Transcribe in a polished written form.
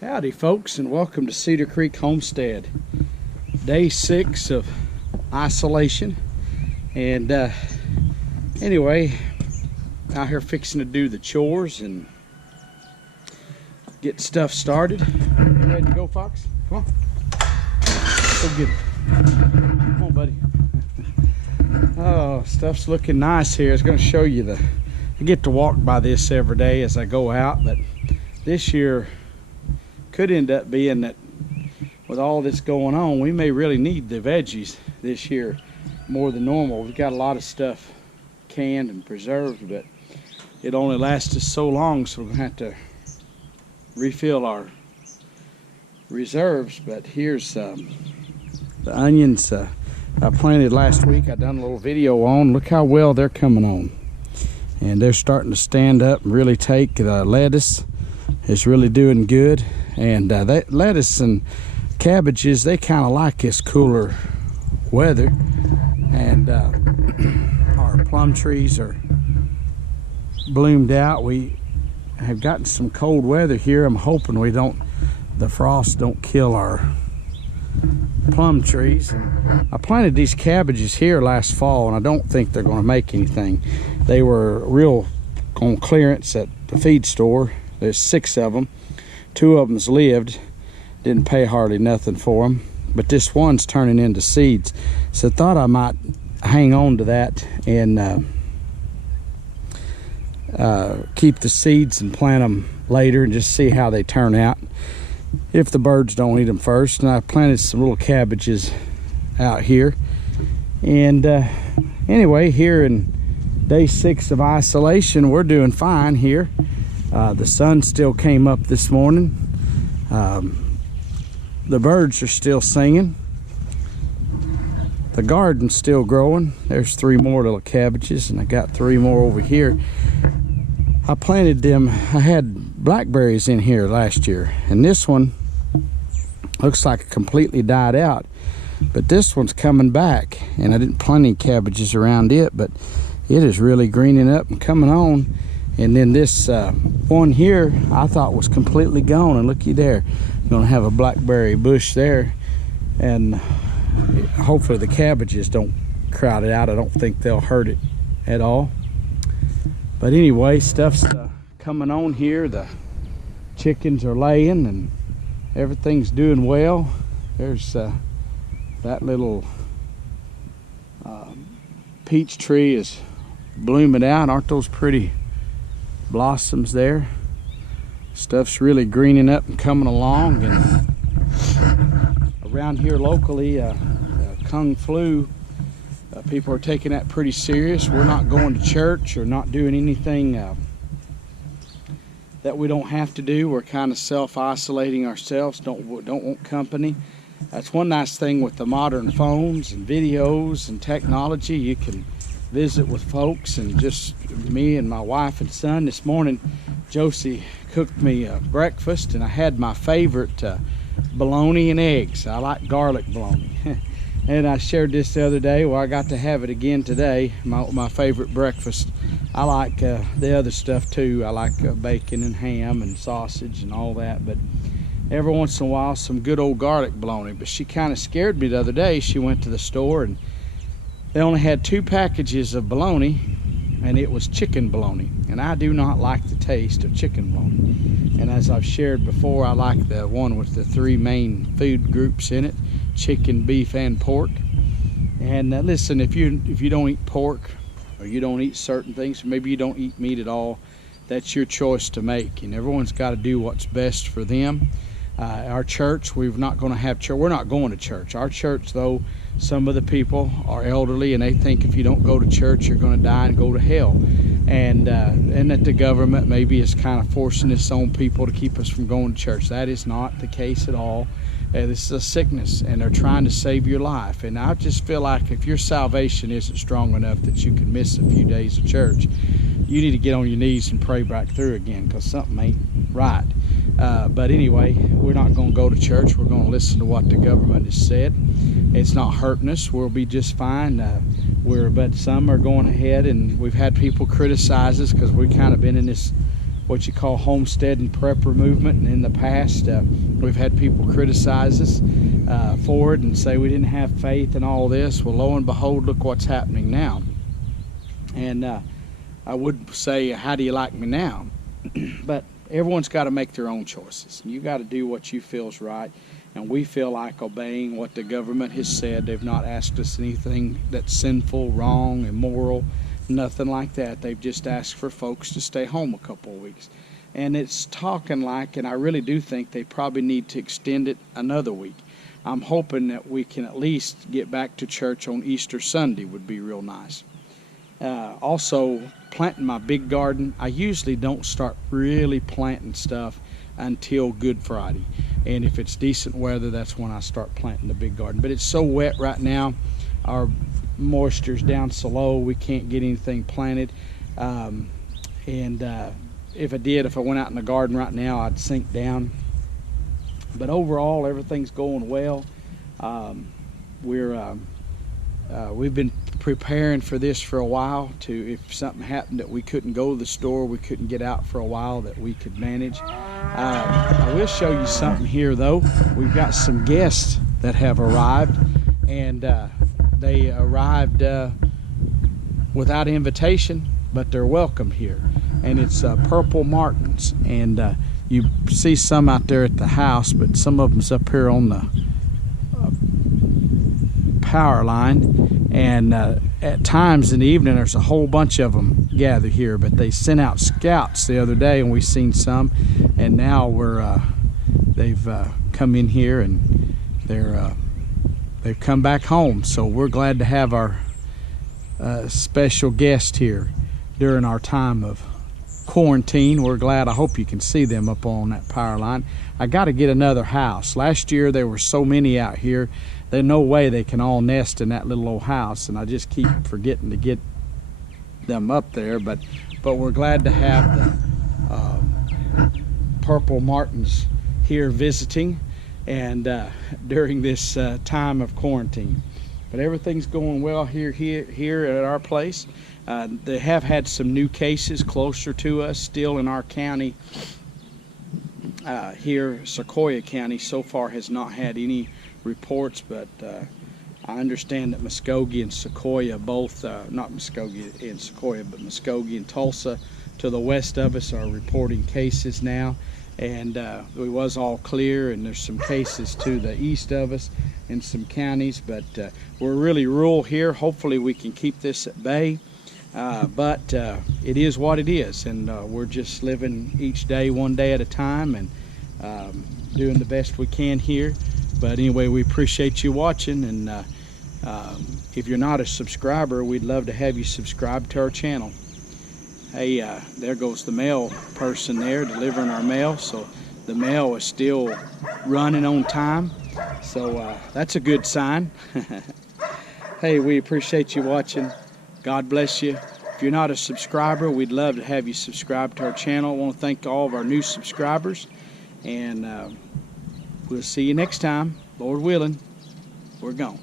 Howdy folks, and welcome to Cedar Creek Homestead. Day 6 of isolation, and anyway, out here fixing to do the chores and get stuff started. You ready to go, Fox? Come on. Go get it. Come on, buddy. Oh, stuff's looking nice here. I was going to show you I get to walk by this every day as I go out, but this year could end up being that with all this going on, we may really need the veggies this year more than normal. We've got a lot of stuff canned and preserved, but it only lasts us so long, so we're gonna have to refill our reserves. But here's the onions I planted last week. I done a little video on. Look how well they're coming on, and they're starting to stand up and really take. The lettuce is really doing good. And that lettuce and cabbages, they kind of like this cooler weather. And our plum trees are bloomed out. We have gotten some cold weather here. I'm hoping the frost don't kill our plum trees. And I planted these cabbages here last fall, and I don't think they're going to make anything. They were real on clearance at the feed store. There's 6 of them. 2 of them's lived, didn't pay hardly nothing for them, but this one's turning into seeds, so I thought I might hang on to that and keep the seeds and plant them later and just see how they turn out if the birds don't eat them first. And I planted some little cabbages out here, and anyway, here in day 6 of isolation, we're doing fine here. The sun still came up this morning. The birds are still singing. The garden's still growing. There's 3 more little cabbages, and I got 3 more over here. I planted them. I had blackberries in here last year, and this one looks like it completely died out, but this one's coming back, and I didn't plant any cabbages around it, but it is really greening up and coming on. And then this one here I thought was completely gone, and looky there, you're gonna have a blackberry bush there, and hopefully the cabbages don't crowd it out. I don't think they'll hurt it at all. But anyway, stuff's coming on here. The chickens are laying and everything's doing well. There's that little peach tree is blooming out. Aren't those pretty blossoms there? Stuff's really greening up and coming along. And around here locally, the Kung flu, people are taking that pretty serious. We're not going to church or not doing anything that we don't have to do. We're kind of self-isolating ourselves, don't want company. That's one nice thing with the modern phones and videos and technology. You can visit with folks, and just me and my wife and son. This morning Josie cooked me breakfast, and I had my favorite bologna and eggs. I like garlic bologna. And I shared this the other day. Well, I got to have it again today. My favorite breakfast. I like the other stuff too. I like bacon and ham and sausage and all that, but every once in a while some good old garlic bologna. But she kind of scared me the other day. She went to the store and they only had 2 packages of bologna, and it was chicken bologna. And I do not like the taste of chicken bologna. And as I've shared before, I like the one with the 3 main food groups in it: chicken, beef, and pork. And listen, if you don't eat pork, or you don't eat certain things, maybe you don't eat meat at all, that's your choice to make. And everyone's got to do what's best for them. Our church, we're not going to have church. We're not going to church. Our church, though, some of the people are elderly, and they think if you don't go to church, you're going to die and go to hell. And that the government maybe is kind of forcing this on people to keep us from going to church. That is not the case at all. This is a sickness, and they're trying to save your life. And I just feel like if your salvation isn't strong enough that you can miss a few days of church, you need to get on your knees and pray back through again, because something ain't right. But anyway, we're not going to go to church. We're going to listen to what the government has said. It's not hurting us. We'll be just fine. But some are going ahead, and we've had people criticize us because we've kind of been in this what you call Homestead and prepper movement, and in the past we've had people criticize us for it and say we didn't have faith and all this. Well, lo and behold, look what's happening now. And I would say, how do you like me now? But everyone's got to make their own choices. You got to do what you feel is right, and we feel like obeying what the government has said. They've not asked us anything that's sinful, wrong, immoral, nothing like that. They've just asked for folks to stay home a couple of weeks. And it's talking like, and I really do think they probably need to extend it another week. I'm hoping that we can at least get back to church on Easter Sunday would be real nice. Also, planting my big garden. I usually don't start really planting stuff until Good Friday. And if it's decent weather, that's when I start planting the big garden. But it's so wet right now. Our moisture's down so low, we can't get anything planted. If I went out in the garden right now, I'd sink down. But overall, everything's going well. We've been preparing for this for a while, to if something happened that we couldn't go to the store, we couldn't get out for a while, that we could manage. I will show you something here though. We've got some guests that have arrived, and they arrived without invitation, but they're welcome here. And it's purple martins, and you see some out there at the house, but some of them's up here on the power line, and at times in the evening there's a whole bunch of them gathered here. But they sent out scouts the other day, and we seen some, and now they've come in here, and they've come back home. So we're glad to have our special guest here during our time of quarantine. We're glad. I hope you can see them up on that power line. I got to get another house. Last year there were so many out here, there's no way they can all nest in that little old house, and I just keep forgetting to get them up there. But we're glad to have the purple martins here visiting, and during this time of quarantine. But everything's going well here at our place. They have had some new cases closer to us, still in our county. Here, Sequoia County so far has not had any reports, but I understand that Muskogee and Sequoia both, not Muskogee and Sequoia, but Muskogee and Tulsa to the west of us are reporting cases now. And we was all clear, and there's some cases to the east of us in some counties, but we're really rural here. Hopefully we can keep this at bay, but it is what it is, and we're just living each day one day at a time, and doing the best we can here. But anyway, we appreciate you watching, and if you're not a subscriber, we'd love to have you subscribe to our channel. Hey, there goes the mail person there delivering our mail, so the mail is still running on time, so that's a good sign. Hey, we appreciate you watching. God bless you. If you're not a subscriber, we'd love to have you subscribe to our channel. I want to thank all of our new subscribers, and we'll see you next time. Lord willing, we're gone.